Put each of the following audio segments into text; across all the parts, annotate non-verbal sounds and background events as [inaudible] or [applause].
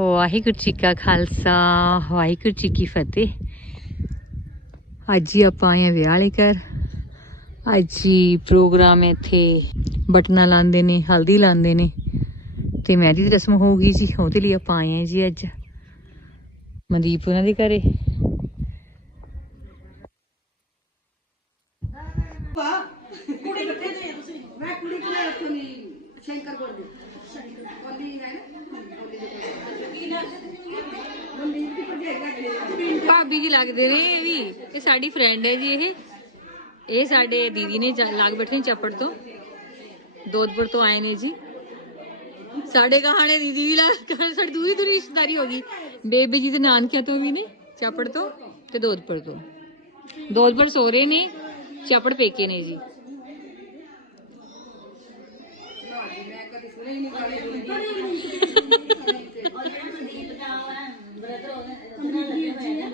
ਵਾਹਿਗੁਰੂ ਜੀ ਕਾ ਖਾਲਸਾ, ਵਾਹਿਗੁਰੂ ਜੀ ਕੀ ਫਤਿਹ। ਅੱਜ ਹੀ ਆਪਾਂ ਆਏ ਹਾਂ ਵਿਆਹ ਵਾਲੇ ਘਰ। ਅੱਜ ਹੀ ਪ੍ਰੋਗਰਾਮ ਇੱਥੇ ਬਟਨਾ ਲਾਉਂਦੇ ਨੇ, ਹਲਦੀ ਲਾਉਂਦੇ ਨੇ। ਤੇ ਮਹਿੰਦੀ ਦੀ ਰਸਮ ਹੋਊਗੀ ਜੀ, ਉਹਦੇ ਲਈ ਆਪਾਂ ਆਏ ਹਾਂ ਜੀ ਅੱਜ। ਮਨਦੀਪ ਉਹਨਾਂ ਦੇ ਘਰੇ। ਕੁੜੀ ਕਿੱਥੇ ਦੇ ਤੁਸੀਂ? ਮੈਂ ਕੁੜੀ ਕਿੱਥੇ ਰੱਖਣੀ ਸ਼ੰਕਰ ਕੋਲ ਦੀ ਭਾਬੀ ਜੀ ਲੱਗਦੇ ਨੇ ਇਹ ਵੀ। ਇਹ ਸਾਡੀ ਫਰੈਂਡ ਹੈ ਜੀ ਇਹ। ਇਹ ਸਾਡੇ ਦੀਦੀ ਨੇ ਜਾ- ਬੈਠੇ ਨੇ ਚੱਪੜ ਤੋਂ। ਦੋਦਪੁਰ ਤੋਂ ਆਏ ਨੇ ਜੀ। ਸਾਡੇ ਕਹਾਣੇ ਦੀਦੀ ਵੀ ਲੱਗ ਸਾਡੀ ਦੂਰੀ ਦੂਰੀ ਰਿਸ਼ਤੇਦਾਰੀ ਹੋ ਗਈ। ਬੇਬੇ ਜੀ ਦੇ ਨਾਨਕਿਆਂ ਤੋਂ ਵੀ ਨੇ ਚੱਪੜ ਤੋਂ ਤੇ ਦੋਦਪੁਰ ਤੋਂ। ਦੋਦਪੁਰ ਸੋਰੇ ਨੇ, ਚੱਪੜ ਪੇਕੇ ਨੇ ਜੀ।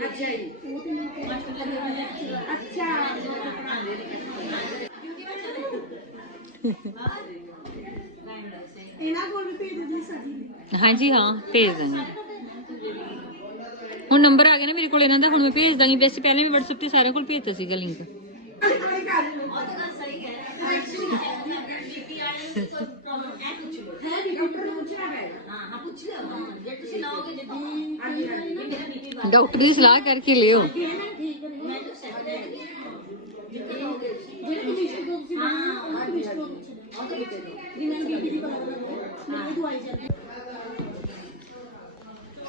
ਅੱਛਾ ਜੀ ਅੱਛਾ ਇਹਨਾਂ ਕੋਲ ਵੀ ਭੇਜ ਦੇ ਸਾਡੀ ਹਾਂਜੀ ਹਾਂ, ਭੇਜ ਦਾਂਗੇ। ਹੁਣ ਨੰਬਰ ਆ ਗਿਆ ਨਾ ਮੇਰੇ ਕੋਲ ਇਹਨਾਂ ਦਾ, ਹੁਣ ਮੈਂ ਭੇਜ ਦਾਂਗੀ। ਵੈਸੇ ਪਹਿਲਾਂ ਵੀ WhatsApp ਤੇ ਸਾਰਿਆਂ ਕੋਲ ਭੇਜਤਾ ਸੀਗਾ ਲਿੰਕ ਹੈ ਵੀ ਡਾਕਟਰ ਨੂੰ ਪੁੱਛਣਾ ਪਏਗਾ ਡਾਕਟਰ ਦੀ ਸਲਾਹ ਕਰਕੇ ਲਿਓ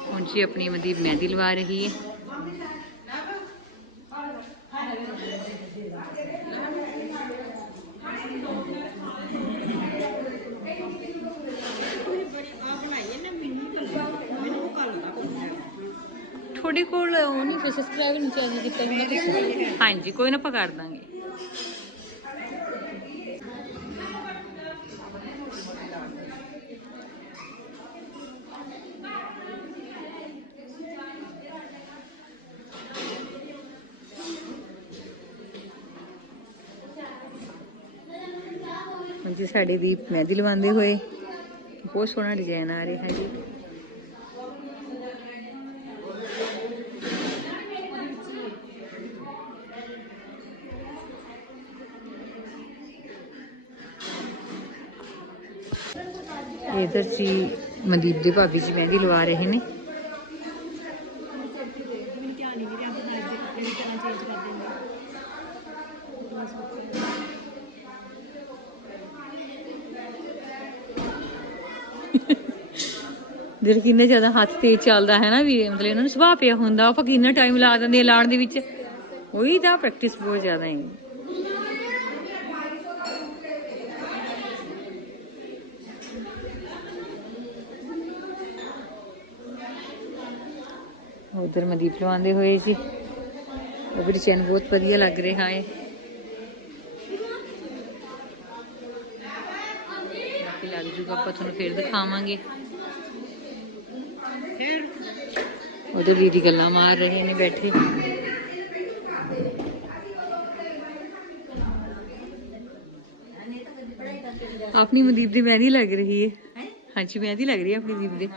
ਹੁਣ ਜੀ ਆਪਣੀ ਮਦੀਪ ਮਹਿੰਦੀ ਲਵਾ ਰਹੀ ਹੈ ਤੁਹਾਡੇ ਕੋਲ ਉਹ ਨਹੀਂ ਸਬਸਕ੍ਰਾਈਬ ਨਹੀਂ ਚਾਹੀਦਾ ਕੀਤਾ ਹੋਣਾ ਤੁਸੀਂ ਹਾਂਜੀ, ਕੋਈ ਨਾ ਆਪਾਂ ਕਰ ਦਾਂਗੇ। ਹਾਂਜੀ, ਸਾਡੇ ਦੀ ਮਹਿੰਦੀ ਲਵਾਉਂਦੇ ਹੋਏ। ਬਹੁਤ ਸੋਹਣਾ ਡਿਜ਼ਾਈਨ ਆ ਰਿਹਾ ਹੈ ਜੀ। ਇਧਰ ਜੀ, ਮਨਦੀਪ ਦੇ ਭਾਬੀ ਜੀ ਮਹਿੰਦੀ ਲਵਾ ਰਹੇ ਨੇ। ਦਿਲ ਕਿੰਨੇ ਜ਼ਿਆਦਾ ਹੱਥ ਤੇਜ਼ ਚੱਲਦਾ ਹੈ ਨਾ ਵੀ, ਮਤਲਬ ਇਹਨਾਂ ਨੂੰ ਸੁਭਾਅ ਪਿਆ ਹੁੰਦਾ ਆਪਾਂ ਕਿੰਨਾ ਟਾਈਮ ਲਾ ਦਿੰਦੇ ਲਾਉਣ ਦੇ ਵਿੱਚ। ਉਹੀ ਤਾਂ ਪ੍ਰੈਕਟਿਸ ਬਹੁਤ ਜ਼ਿਆਦਾ ਹੈ। ਉਧਰ ਮਦੀਪ ਲਵਾਉਂਦੇ ਹੋਏ ਜੀ। ਉਹ ਵੀ ਡਿਜ਼ਾਈਨ ਬਹੁਤ ਵਧੀਆ ਲੱਗ ਰਿਹਾ ਹੈ। ਬਾਕੀ ਲੱਗ ਜੂਗਾ, ਆਪਾਂ ਤੁਹਾਨੂੰ ਫੇਰ ਦਿਖਾਵਾਂਗੇ। ਉਧਰ ਦੀਦੀ ਗੱਲਾਂ ਮਾਰ ਰਹੇ ਨੇ ਬੈਠੇ। ਆਪਣੀ ਮਦੀਪ ਦੀ ਮਹਿੰਦੀ ਲੱਗ ਰਹੀ। ਹੈ ਹਾਂਜੀ ਮਹਿੰਦੀ ਲੱਗ ਰਹੀ ਹੈ ਆਪਣੀ ਦੀਪ ਦੀ।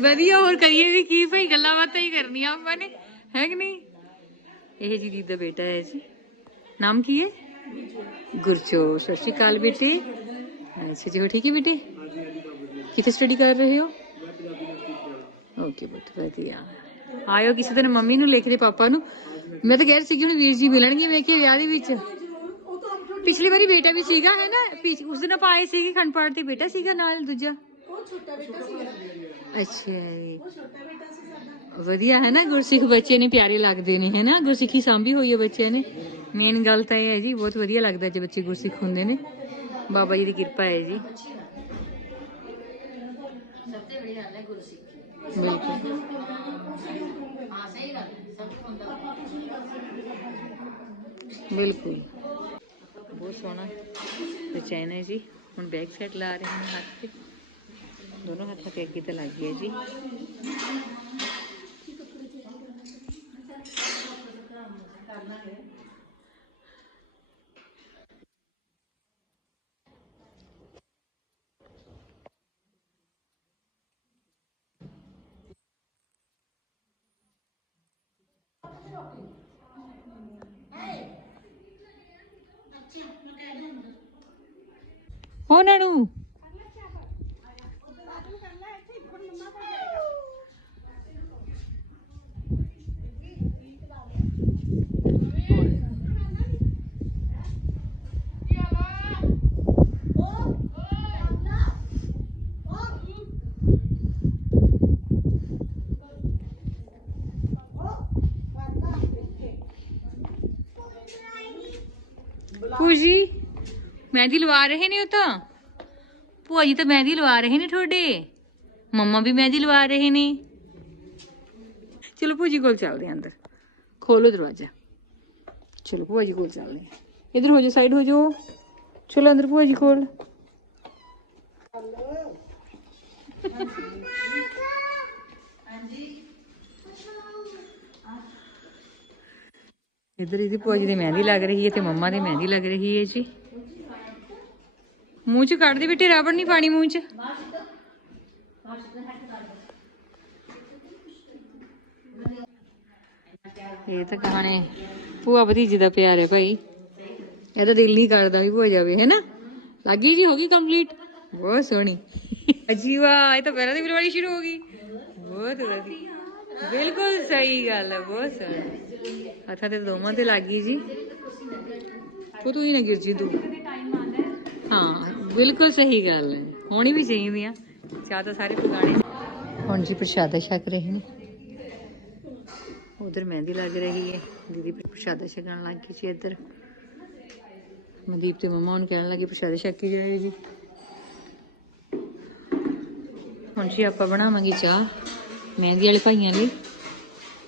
ਵਧੀਆ, ਹੋਰ ਕਰੀਏ ਵੀ ਕੀ ਭਾਈ ਗੱਲਾਂ ਬਾਤਾਂ ਹੀ ਕਰਨੀਆਂ ਆਪਾਂ ਨੇ, ਹੈ ਕਿ ਨਹੀਂ? ਇਹ ਜੀ ਦੀਪ ਦਾ ਬੇਟਾ ਹੈ ਜੀ। ਨਾਮ ਕੀ ਹੈ? ਗੁਰਚੋ ਸਤਿ ਸ਼੍ਰੀ ਅਕਾਲ ਬੇਟੇ। ਅੱਛਾ ਜੀ ਹੋ ਠੀਕ ਹੈ ਬੇਟੇ? ਕਿੱਥੇ ਸਟੱਡੀ ਕਰ ਰਹੇ ਹੋ? ਓਕੇ ਬਹੁਤ ਵਧੀਆ। ਆਇਓ ਕਿਸੇ ਦਿਨ ਮੰਮੀ ਨੂੰ ਲੈ ਕੇ ਪਾਪਾ ਨੂੰ। ਮੈਂ ਤਾਂ ਕਹਿ ਰਹੀ ਸੀ ਕਿ ਹੁਣ ਵੀਰ ਜੀ ਮਿਲਣਗੇ, ਮੈਂ ਕਿ ਵਿਆਹ ਦੇ ਵਿੱਚ। ਪਿਛਲੀ ਵਾਰੀ ਬੇਟਾ ਵੀ ਸੀਗਾ, ਹੈ ਨਾ? ਉਸ ਦਿਨ ਆਪਾਂ ਆਏ ਸੀਗੇ ਖੰਡਪਾੜ ਤੇ ਬੇਟਾ ਸੀਗਾ ਨਾਲ ਦੂਜਾ। ਅੱਛਾ ਜੀ। ਵਧੀਆ ਹੈ ਨਾ ਗੁਰਸਿੱਖ ਬੱਚੇ ਨੇ ਪਿਆਰੇ ਲੱਗਦੇ ਨੇ ਹੈ ਨਾ? ਗੁਰਸਿੱਖੀ ਸਾਂਭੀ ਹੋਈ ਹੈ ਬੱਚਿਆਂ ਨੇ। ਮੇਨ ਗੱਲ ਤਾਂ ਇਹ ਹੈ ਜੀ ਬਹੁਤ ਵਧੀਆ ਲੱਗਦਾ ਜੇ ਬੱਚੇ ਗੁਰਸਿੱਖ ਹੁੰਦੇ ਨੇ। ਬਾਬਾ ਜੀ ਦੀ ਕਿਰਪਾ ਹੈ ਜੀ। ਬਿਲਕੁਲ ਬਿਲਕੁਲ। ਬਹੁਤ ਸੋਹਣਾ। ਡਿਜ਼ਾਈਨ ਹੈ ਜੀ ਹੁਣ ਬੈਕ ਸਾਈਡ ਲਾ ਰਹੇ ਨੇ ਹੱਥ ਤੇ। दोनों हाथों की अग्गी तो लगी है जी ਉਹਨਾਂ ਨੂੰ ਪੂਜੀ ਮਹਿੰਦੀ ਲਵਾ ਰਹੇ ਨੇ ਉਹ ਤਾਂ। ਭੂਆ ਜੀ ਤਾਂ ਮਹਿੰਦੀ ਲਵਾ ਰਹੇ ਨੇ ਤੁਹਾਡੇ। ਮੰਮਾ ਵੀ ਮਹਿੰਦੀ ਲਵਾ ਰਹੇ ਨੇ। ਚਲੋ ਭੂਆ ਜੀ ਕੋਲ ਚੱਲਦੇ ਹਾਂ ਅੰਦਰ। ਖੋਲੋ ਦਰਵਾਜ਼ਾ। ਚਲੋ ਭੂਆ ਜੀ ਕੋਲ ਚੱਲਦੇ ਹਾਂ। ਇਧਰ ਹੋ ਜਾਓ ਸਾਈਡ ਹੋ ਜਾਓ। ਚਲੋ ਅੰਦਰ ਭੂਆ ਜੀ ਕੋਲ। ਇਧਰ ਇਹਦੀ ਭੂਆ ਜੀ ਦੀ ਮਹਿੰਦੀ ਲੱਗ ਰਹੀ ਹੈ ਤੇ ਮੰਮਾ ਦੀ ਮਹਿੰਦੀ ਲੱਗ ਰਹੀ ਹੈ ਜੀ। ਮੂੰਹ ਚ ਕੱਢ ਦੇ ਬੇਟੇ, ਰਾਵਣ ਨਹੀਂ ਪਾਣੀ ਮੂੰਹ ਚ। ਇਹ ਤਾਂ ਕਹਾਣੀ ਭੂਆ ਭਤੀਜੀ ਦਾ ਪਿਆਰ ਹੈ ਭਾਈ। ਇਹਦਾ ਦਿਲ ਨਹੀਂ ਕਰਦਾ ਵੀ ਭੂਆ ਜਾਵੇ ਹੈ ਨਾ ਲੱਗੀ ਜੀ, ਹੋ ਗਈ ਕੰਪਲੀਟ ਬਹੁਤ ਸੋਹਣੀ। ਅਜੀ ਵਾਹ, ਇਹ ਤਾਂ ਪਹਿਲਾਂ ਦੀ ਫਿਲਵਾੜੀ ਸ਼ੁਰੂ ਹੋ ਗਈ। ਬਹੁਤ ਵਧੀਆ। ਬਿਲਕੁਲ ਸਹੀ ਗੱਲ ਹੈ, ਬਹੁਤ ਸੋਹਣੀ। ਹੱਥਾਂ ਤੇ ਦੋਵਾਂ ਤੇ ਲੱਗ ਗਈ ਜੀ। ਤੂੰ ਤੂੰ ਹੀ ਨਾ ਗਿਰ ਜੀ ਤੂੰ। ਹਾਂ ਬਿਲਕੁਲ ਸਹੀ ਗੱਲ ਹੈ। ਹੋਣੀ ਵੀ ਚਾਹੀਦੀ ਆ। ਚਾਹ ਤਾਂ ਸਾਰੇ ਪਕਾਣੇ ਹੁਣ ਜੀ ਪ੍ਰਸ਼ਾਦਾ ਛਕ ਰਹੇ ਨੇ। ਉਧਰ ਮਹਿੰਦੀ ਲੱਗ ਰਹੀ ਹੈ। ਦੀਦੀ ਪ੍ਰਸ਼ਾਦਾ ਛਕਣ ਲੱਗ ਗਈ ਸੀ ਇੱਧਰ। ਮਨਦੀਪ ਤੇ ਮਮਾ ਹੁਣ ਕਹਿਣ ਲੱਗੇ ਪ੍ਰਸ਼ਾਦਾ ਛਕ ਜਾਏ ਜੀ। ਹੁਣ ਜੀ ਆਪਾਂ ਬਣਾਵਾਂਗੇ ਚਾਹ। ਮਹਿੰਦੀ ਵਾਲੇ ਭਾਈਆਂ ਲਈ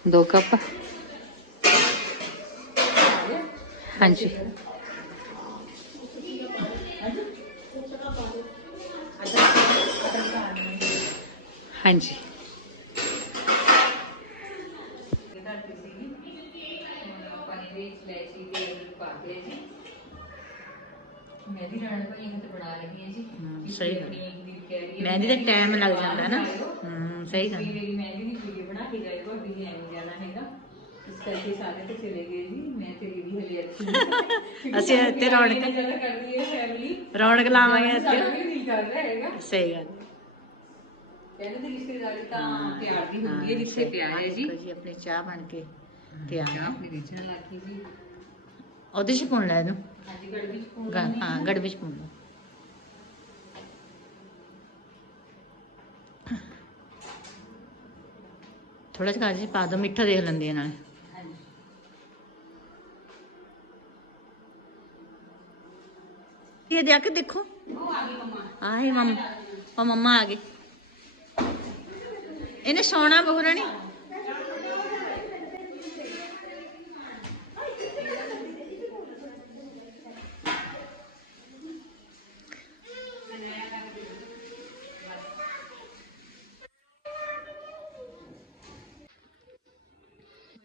ਦੋ ਕੱਪ। ਹਾਂਜੀ। ਹਾਂਜੀ। ਮਹਿੰਦੀ ਰਾਣ ਭਾਈ ਤੇ ਬਣਾ ਰਹੀ ਹੈ ਜੀ ਸਹੀ ਗੱਲ। ਮਹਿੰਦੀ ਮਹਿੰਦੀ ਦਾ ਟਾਈਮ ਲੱਗ ਜਾਂਦਾ ਨਾ। ਹੂੰ, ਸਹੀ ਗੱਲ। ਮੇਰੀ ਮਹਿੰਦੀ ਦੀ ਵੀਡੀਓ ਬਣਾ ਕੇ ਜਾਏ ਭਾਬੀ ਐਵੇਂ ਜਾਣਾ ਹੈਗਾ। ਇਸ ਕਰਕੇ ਸਾਰੇ ਤੇ ਚਲੇ ਗਏ ਜੀ ਮੈਂ ਤੇ ਦੀਦੀ ਹਲੇ ਅੱਛੀ [laughs] ਅਸੀਂ ਇੱਥੇ ਰੌਣਕ ਜ਼ਿਆਦਾ ਕਰਦੀ ਹੈ ਫੈਮਿਲੀ ਰੌਣਕ ਲਾਵਾਂਗੇ ਇੱਥੇ। ਸਾਡਾ ਵੀ ਨਹੀਂ ਕਰ ਰਿਹਾ ਹੈਗਾ। ਸਹੀ ਗੱਲ। ਕਹਿੰਦੇ ਤੇ ਰਿਸ਼ਤੇਦਾਰੀ ਤਾਂ ਪਿਆਰ ਦੀ ਹੁੰਦੀ ਹੈ ਜਿੱਥੇ ਪਿਆਰ ਹੈ ਜੀ। ਜੀ ਆਪਣੀ ਚਾਹ ਬਣ ਕੇ ਤਿਆਰ ਚਾਹ ਹੈ ਆਪਣੀ ਲੱਗੀ ਜੀ। ਉਹਦੇ ਚ ਪਾਉਣ ਲੈ ਇਹਨੂੰ ਪਾਉਣਾ ਹਾਂ ਗੜ ਵਿੱਚ ਪਾਉਣ ਲਓ। ਥੋੜਾ ਜਿਹਾ ਕਾਜੀ ਪਾ ਦੋ ਮਿੱਠਾ ਦੇਖ ਲੈਂਦੀ ਆ ਨਾਲੇ। ਹਾਂਜੀ ਇਹ ਦੇ ਕੇ ਦੇਖੋ। ਉਹ ਆ ਗਈ ਮੰਮਾ ਆਏ ਮੰਮ ਉਹ ਮੰਮਾ ਆ ਗਏ। ਇਹਨੇ ਸੋਣਾ ਬਹੂ ਰਾਣੀ।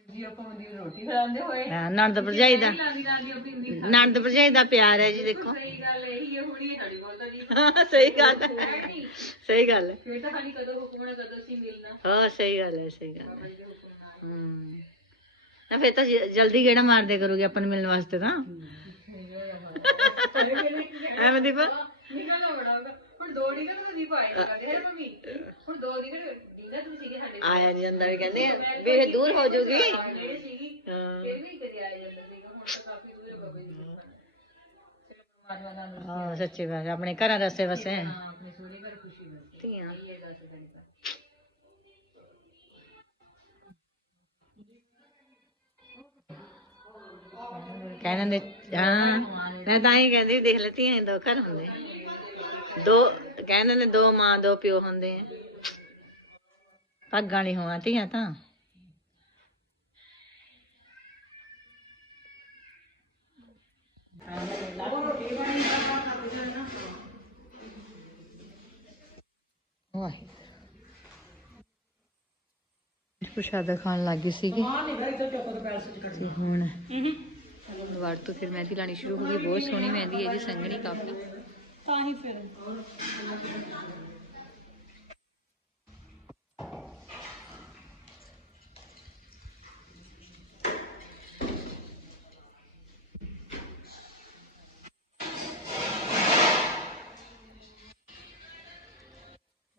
ਜੀ ਆਪਾਂ ਮੰਦੀ ਨੂੰ ਰੋਟੀ ਖਿਲਾਉਂਦੇ ਹੋਏ। ਹਾਂ, ਨਣਦ ਭਰਜਾਈ ਦਾ। ਨਣਦ ਭਰਜਾਈ ਦਾ ਪਿਆਰ ਹੈ ਜੀ ਦੇਖੋ ਸਹੀ ਗੱਲ ਇਹੀ ਹੈ ਹੁਣੀ ਹੈ ਤੁਹਾਡੀ ਬੋਲਦਾ ਜੀ ਹਾਂ ਸਹੀ ਗੱਲ ਹੈ। ਸਹੀ ਗੱਲ ਹੈ। ਫਿਰ ਤਾਂ ਖਾਲੀ ਕਦੋਂ ਹੁਕਮ ਨਾਲ ਕਦੋਂ ਸੀ ਮਿਲਣਾ। ਹਾਂ ਸਹੀ ਗੱਲ ਹੈ ਸਹੀ ਗੱਲ ਹੈ। ਬਾਬਾ ਜੀ ਦੇ ਹੁਕਮ ਨਾਲ। ਹਮ ਨਾ ਫਿਰ ਤਾਂ ਜ- ਜਲਦੀ ਗੇੜਾ ਮਾਰਦੇ ਕਰੋਗੇ ਆਪਾਂ ਨੂੰ ਮਿਲਣ ਵਾਸਤੇ ਤਾਂ? ਐਵੇਂ ਦੀਪ? ਨਿਕਲਣਾ ਬੜਾ ਹੋਗਾ ਹੁਣ ਦੋ ਦਿਨ ਤਾਂ ਨਹੀਂ ਪਾਏਗਾ ਕਦੇ ਹੈ ਮੰਮੀ? ਹੁਣ ਦੋ ਦਿਨ ਦਿਨ ਤੁਸੀਂ ਸੀਗੇ ਸਾਡੇ ਆਇਆ ਨਹੀਂ ਜਾਂਦਾ ਵੀ ਕਹਿੰਦੇ ਆ ਵੀ ਇਹ ਦੂਰ ਹੋ ਸੀਗੀ। ਹਾਂ। ਫਿਰ ਵੀ ਕਦੇ ਆਇਆ ਜਾਂਦਾ ਸੀਗਾ ਹੁਣ ਤਾਂ ਕਾਫੀ ਦੂਰ ਹੈ ਬਾਬਾ ਜੀ ਦੇ ਹੁਕਮ ਨਾਲ ਪਰਮਾਤਮਾ ਦਾ ਹਾਂ ਸੱਚੀ ਗੱਲ ਹੈ, ਆਪਣੇ ਘਰਾਂ ਰਸੇ ਵਸੇ। ਹਾਂ ਆਪਣੇ ਸੋਹਣੇ ਘਰ ਖੁਸ਼ੀ ਮਿਲਦੀ ਧੀਆਂ। ਹੈ ਇਹ ਗੱਲ ਸਦਾਈ ਪਰ ਕਹਿੰਦੇ ਨੇ ਹਾਂ ਮੈਂ ਤਾਂ ਹੀ ਕਹਿੰਦੀ ਦੇਖ ਲੈ ਧੀਆਂ ਦੇ ਦੋ ਘਰ ਹੁੰਦੇ। ਦੋ ਕਹਿੰਦੇ ਨੇ ਦੋ ਮਾਂ ਦੋ ਪਿਓ ਹੁੰਦੇ ਆ। ਪੱਗਾਂ ਨਹੀਂ ਹੋਣਾ ਧੀਆਂ ਤਾਂ ਵਾਹਿਗੁਰੂ ਪ੍ਰਸ਼ਾਦਾ ਖਾਣ ਲੱਗੀ ਸੀਗੀ। ਤੇ ਹੁਣ ਦੁਬਾਰ ਤੋਂ ਫਿਰ ਮਹਿੰਦੀ ਲਾਣੀ ਸ਼ੁਰੂ ਹੋ ਗਈ ਬਹੁਤ ਸੋਹਣੀ ਮਹਿੰਦੀ ਹੈ ਜੀ ਸੰਘਣੀ ਕਾਫੀ। ਤਾਂ ਹੀ ਫਿਰ।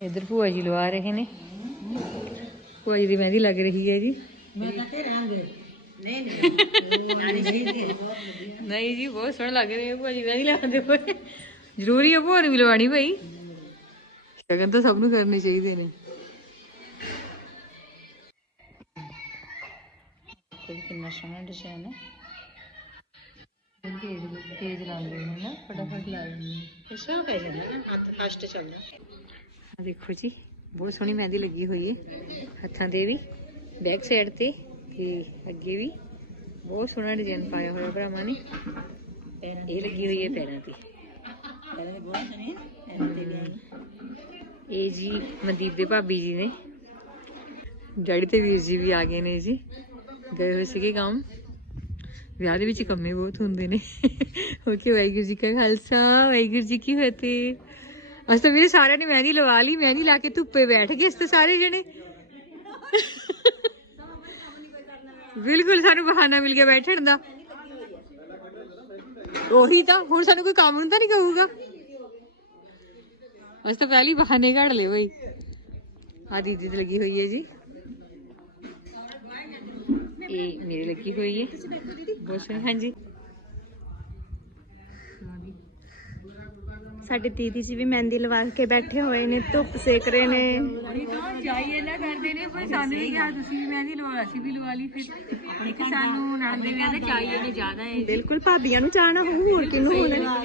ਇੱਧਰ ਭੂਆ ਜੀ ਲਵਾ ਰਹੇ ਨੇ। ਭੂਆ ਜੀ ਦੀ ਮਹਿੰਦੀ ਲੱਗ ਰਹੀ ਹੈ ਜੀ। ਮੈਂ ਤਾਂ ਤੇ ਰਹਾਂਗੇ ਨਹੀਂ ਨਹੀਂ। ਜੀ ਬਹੁਤ ਸੋਹਣਾ ਲੱਗ ਰਿਹਾ ਭੂਆ ਜੀ ਮਹਿੰਦੀ ਲਵਾਉਂਦੇ ਹੋਏ ਜ਼ਰੂਰੀ ਹੈ ਭੂਆ ਨੂੰ ਵੀ ਲਵਾਣੀ ਭਾਈ। ਸ਼ਗਨ ਤਾਂ ਸਭ ਨੂੰ ਕਰਨੇ ਚਾਹੀਦੇ ਨੇ। ਕੋਈ ਕਿੰਨਾ ਸੋਹਣਾ ਡਿਜ਼ਾਈਨ ਹੈ। ਤੇਜ਼ ਤੇਜ਼ ਲਾਉਂਦੇ ਨੇ ਨਾ ਫਟਾਫਟ ਲਾ ਦਿੰਦੇ ਨੇ। ਇਸਾ ਪੈ ਜਾਂਦਾ। ਨਾ ਹੱਥ ਫਸਟ ਚੱਲਦਾ। ਆ ਦੇਖੋ ਜੀ। ਬਹੁਤ ਸੋਹਣੀ ਮਹਿੰਦੀ ਲੱਗੀ ਹੋਈ ਹੈ ਹੱਥਾਂ ਤੇ ਵੀ ਬੈਕ ਸਾਈਡ ਤੇ ਤੇ ਅੱਗੇ ਵੀ। ਬਹੁਤ ਸੋਹਣਾ ਡਿਜ਼ਾਈਨ ਪਾਇਆ ਹੋਇਆ ਭਰਾਵਾਂ ਨੇ। ਇਹ ਲੱਗੀ ਹੋਈ ਹੈ ਪੈਰਾਂ ਤੇ। ਬਹੁਤ ਇਹ ਜੀ ਮਨਦੀਪ ਦੇ ਭਾਬੀ ਜੀ ਨੇ। ਡੈਡੀ ਤੇ ਵੀਰ ਜੀ ਵੀ ਆ ਗਏ ਨੇ ਜੀ। ਗਏ ਹੋਏ ਸੀਗੇ ਕੰਮ। ਵਿਆਹ ਦੇ ਵਿੱਚ ਕੰਮੇ ਬਹੁਤ ਹੁੰਦੇ ਨੇ। [laughs] ਓਕੇ ਵਾਹਿਗੁਰੂ ਜੀ ਕਾ ਖਾਲਸਾ ਵਾਹਿਗੁਰੂ ਜੀ ਕੀ ਫਤਿਹ। ਅਸ ਤਾਂ ਵੀਰੇ ਸਾਰਿਆਂ ਨੇ ਮਹਿੰਦੀ ਲਵਾ ਲਈ ਮਹਿੰਦੀ ਲਾ ਕੇ ਧੁੱਪੇ ਬੈਠ ਗਏ ਇਸ ਤੇ ਸਾਰੇ ਜਣੇ। ਬਿਲਕੁਲ ਸਾਨੂੰ ਬਹਾਨਾ ਮਿਲ ਗਿਆ ਬੈਠਣ ਦਾ। ਉਹੀ ਤਾਂ ਹੁਣ ਸਾਨੂੰ ਕੋਈ ਕੰਮ ਨੂੰ ਤਾਂ ਨਹੀਂ ਕਹੂਗਾ। ਅਸ ਤਾਂ ਪਹਿਲੀ ਬਹਾਨੇ ਘੜ ਲਏ ਬਈ। ਆ ਦੀਦੀ ਤੇ ਲੱਗੀ ਹੋਈ ਹੈ ਜੀ। ਇਹ ਮੇਰੇ ਲੱਗੀ ਹੋਈ ਹੈ। ਬਹੁਤ ਸੋਹਣੀ ਹਾਂਜੀ। ਸਾਡੇ ਦੀਦੀ ਜੀ ਵੀ ਮਹਿੰਦੀ ਲਵਾ ਕੇ ਬੈਠੇ ਹੋਏ ਨੇ ਧੁੱਪ ਸੇਕ ਰਹੇ ਨੇ। ਨਹੀਂ ਤਾਂ ਚਾਹੀਏ ਨਾ ਕਰਦੇ ਨੇ ਪਰ ਸਾਨੂੰ ਵੀ ਕਿਹਾ ਤੁਸੀਂ ਵੀ ਮਹਿੰਦੀ ਲਵਾ ਅਸੀਂ ਵੀ ਲਵਾ ਲਈ ਫਿਰ ਇੱਕ ਸਾਨੂੰ ਨਣਦ ਦੇ ਵਿਆਹ ਤੇ ਚਾਹੀਏ ਨੇ ਜ਼ਿਆਦਾ ਹੈ ਬਿਲਕੁਲ ਭਾਬੀਆਂ ਨੂੰ ਚਾਹਣਾ ਹੋਊ ਹੋਰ ਕਿਹਨੂੰ ਹੋਣਾ?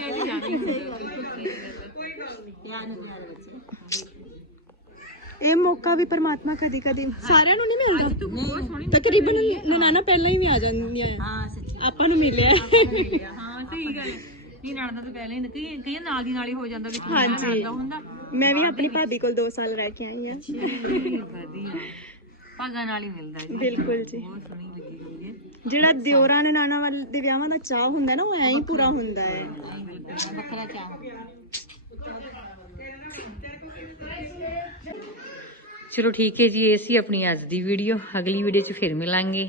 ਇਹ ਮੌਕਾ ਵੀ ਪਰਮਾਤਮਾ ਕਦੀ ਕਦੀ ਸਾਰਿਆਂ ਨੂੰ ਨਹੀਂ ਮਿਲਦਾ। ਤਕਰੀਬਨ ਨਨਾਣਾ ਪਹਿਲਾਂ ਹੀ ਵੀ ਆ ਜਾਂਦੀਆਂ ਹਾਂ ਸੱਚੀ। ਆਪਾਂ ਨੂੰ ਮਿਲਿਆ। ਹਾਂ ਸਹੀ ਗੱਲ ਹੈ। ਨਹੀਂ ਨਣਦ ਤਾਂ ਪਹਿਲਾਂ ਹੀ ਕਈ ਕਈ ਨਾਲ ਦੀ ਨਾਲ ਹੀ ਹੋ ਜਾਂਦਾ ਵਿੱਚ ਹਾਂਜੀ। ਨਣਦ ਦਾ ਹੁੰਦਾ। ਮੈਂ ਵੀ ਆਪਣੀ ਭਾਬੀ ਕੋਲ 2 ਸਾਲ ਰਹਿ ਕੇ ਆਈ ਹਾਂ। ਵਧੀਆ। ਭਾਗਾਂ ਨਾਲ ਹੀ ਮਿਲਦਾ ਜੀ। ਬਿਲਕੁਲ ਜੀ। ਬਹੁਤ ਸੋਹਣੀ ਲੱਗੀ ਹੋਈ ਹੈ। ਜਿਹੜਾ ਦਿਓਰਾਂ ਨਨਾਣਾ ਵਾਲ ਦੇ ਵਿਆਹਾਂ ਦਾ ਚਾਹ ਹੁੰਦਾ ਨਾ ਉਹ ਐਂ ਹੀ ਪੂਰਾ ਹੁੰਦਾ ਹੈ। ਵੱਖਰਾ ਚਾਹ ਚਲੋ ਠੀਕ ਹੈ ਜੀ ਇਹ ਸੀ ਆਪਣੀ ਅੱਜ ਦੀ ਵੀਡੀਓ ਅਗਲੀ ਵੀਡੀਓ 'ਚ ਫਿਰ ਮਿਲਾਂਗੇ।